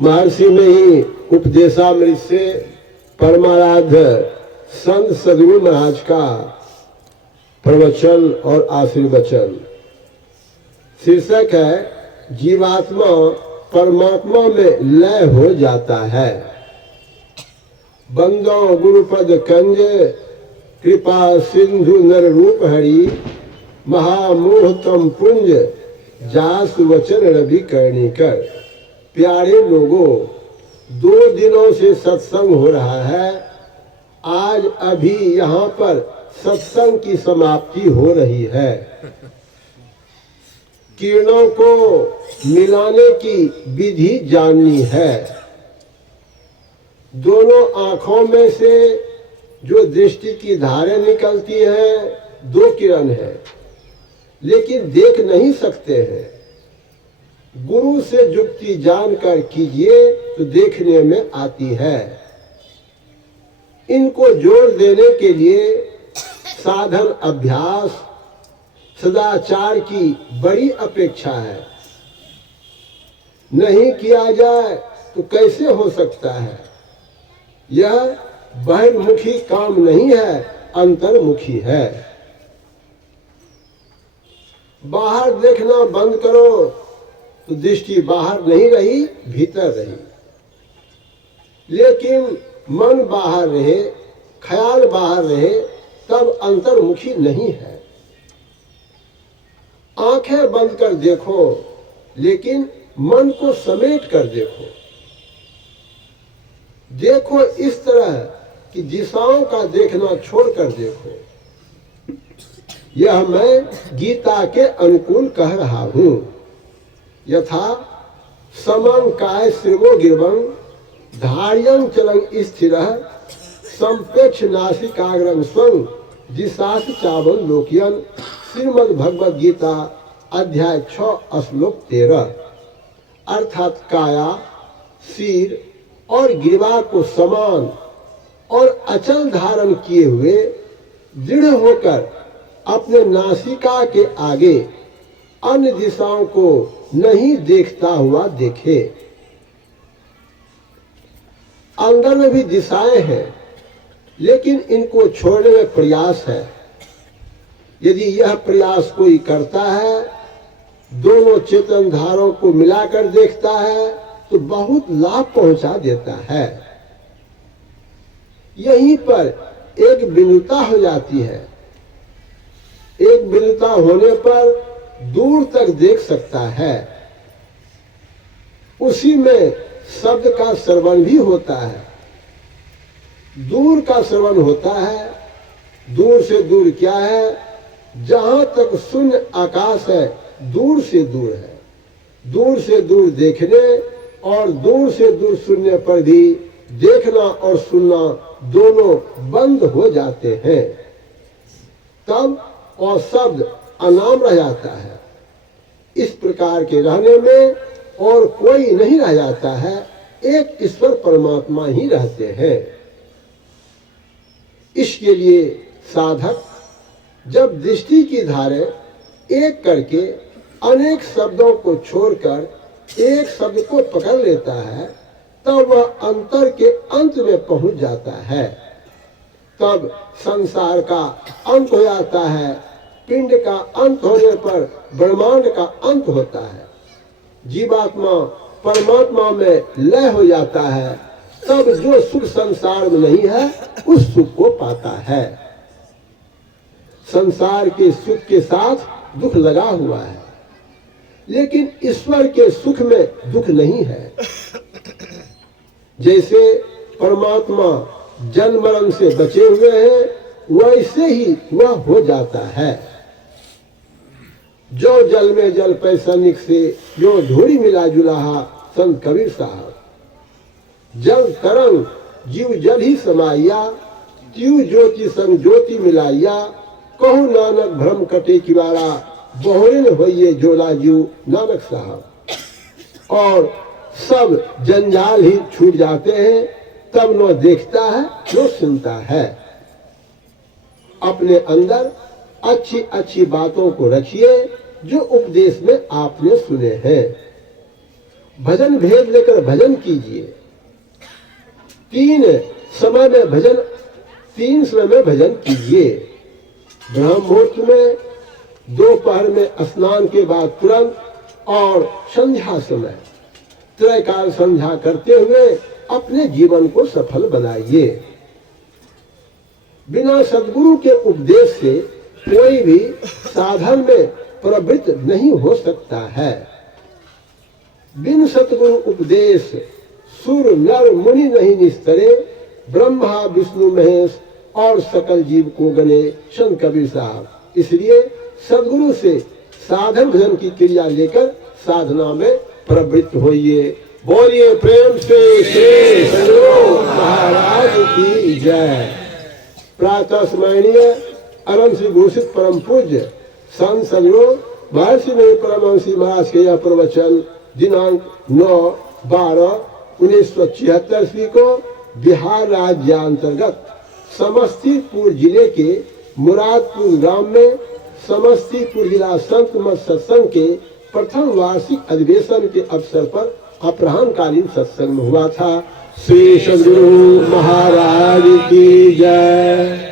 महर्षि में ही उपदेशामृत से परमाराध्य संत सदगुरु महाराज का प्रवचन और आशीर्वचन। शीर्षक है जीवात्मा परमात्मा में लय हो जाता है। बंदो गुरुपद कंज कृपा सिंधु नर रूप हरि महामोह तम पुंज जास वचन रवि करनी कर। प्यारे लोगों, 2 दिनों से सत्संग हो रहा है। आज अभी यहाँ पर सत्संग की समाप्ति हो रही है। किरणों को मिलाने की विधि जाननी है। दोनों आंखों में से जो दृष्टि की धारें निकलती हैं 2 किरण है, लेकिन देख नहीं सकते हैं। गुरु से जुक्ति जानकर कीजिए तो देखने में आती है। इनको जोड़ देने के लिए साधन अभ्यास सदाचार की बड़ी अपेक्षा है। नहीं किया जाए तो कैसे हो सकता है। यह बहिर्मुखी काम नहीं है, अंतर्मुखी है। बाहर देखना बंद करो तो दृष्टि बाहर नहीं रही, भीतर रही। लेकिन मन बाहर रहे, ख्याल बाहर रहे, तब अंतर्मुखी नहीं है। आंखें बंद कर देखो, लेकिन मन को समेट कर देखो। देखो इस तरह कि दिशाओं का देखना छोड़कर देखो। यह मैं गीता के अनुकूल कह रहा हूं। यथा समं काय श्रीवो गिरवं धार्यं चलं स्थिरः संपेक्ष नासिकाग्रं स्वं दिशास चावल लोकियन। श्रीमद् भगवद गीता अध्याय 6 श्लोक 13। अर्थात काया, सिर और गिरवा को समान और अचल धारण किए हुए दृढ़ होकर अपने नासिका के आगे अन्य दिशाओं को नहीं देखता हुआ देखे। अंदर में भी दिशाएं हैं, लेकिन इनको छोड़ने में प्रयास है। यदि यह प्रयास कोई करता है, दोनों चेतन धारों को मिलाकर देखता है, तो बहुत लाभ पहुंचा देता है। यहीं पर एक भिन्नता हो जाती है। एक भिन्नता होने पर दूर तक देख सकता है। उसी में शब्द का श्रवण भी होता है। दूर का श्रवण होता है। दूर से दूर क्या है? जहां तक शून्य आकाश है, दूर से दूर है। दूर से दूर देखने और दूर से दूर सुनने पर भी देखना और सुनना दोनों बंद हो जाते हैं। तब और शब्द अनाम रह जाता है। इस प्रकार के रहने में और कोई नहीं रह जाता है, एक ईश्वर परमात्मा ही रहते हैं। इसके लिए साधक जब दृष्टि की धारे एक करके अनेक शब्दों को छोड़कर एक शब्द को पकड़ लेता है, तब वह अंतर के अंत में पहुंच जाता है। तब संसार का अंत हो जाता है। पिंड का अंत होने पर ब्रह्मांड का अंत होता है। जीवात्मा परमात्मा में लय हो जाता है। तब जो सुख संसार में नहीं है, उस सुख को पाता है। संसार के सुख के साथ दुख लगा हुआ है, लेकिन ईश्वर के सुख में दुख नहीं है। जैसे परमात्मा जन्म मरण से बचे हुए हैं, वैसे ही वह हो जाता है। जो जल में जल पैसनिक से जो धूड़ी मिला जुलाहा, संत कबीर साहब। जल तरंग जीव जल ही समाइया, त्यू ज्योति संग ज्योति मिलाइया। कहूँ नानक भ्रम कटे किवारा, बहुरिन होइए जोला जीव नानक साहब। और सब जंजाल ही छूट जाते हैं। तब न देखता है न सुनता है। अपने अंदर अच्छी अच्छी बातों को रखिए जो उपदेश में आपने सुने हैं। भजन भेद लेकर भजन कीजिए। तीन समय में भजन कीजिए। ब्रह्म मुहूर्त में, दोपहर में स्नान के बाद तुरंत, और संध्या समय त्रयकाल संध्या करते हुए अपने जीवन को सफल बनाइए। बिना सद्गुरु के उपदेश से कोई भी साधन में प्रवृत्त नहीं हो सकता है। बिन सतगुरु उपदेश सुर नर मुनि नहीं निस्तरे, ब्रह्मा विष्णु महेश और सकल जीव को गणे, संत कबीर साहब। इसलिए सद्गुरु से साधन भजन की क्रिया लेकर साधना में प्रवृत्त होइए। बोलिए प्रेम से श्री सद्गुरु महाराज की जय। प्रातः स्मरणीय अनंत श्री घोषित परम पूज्य संत सद्गुरु महर्षि में परमहंस महाराज के यह प्रवचन दिनांक 9/12/1976 ईस्वी को बिहार राज्य अंतर्गत समस्तीपुर जिले के मुरादपुर ग्राम में समस्तीपुर जिला संत मत सत्संग के प्रथम वार्षिक अधिवेशन के अवसर पर अपराह्नकालीन सत्संग हुआ था। श्री सद्गुरु महाराज की जय।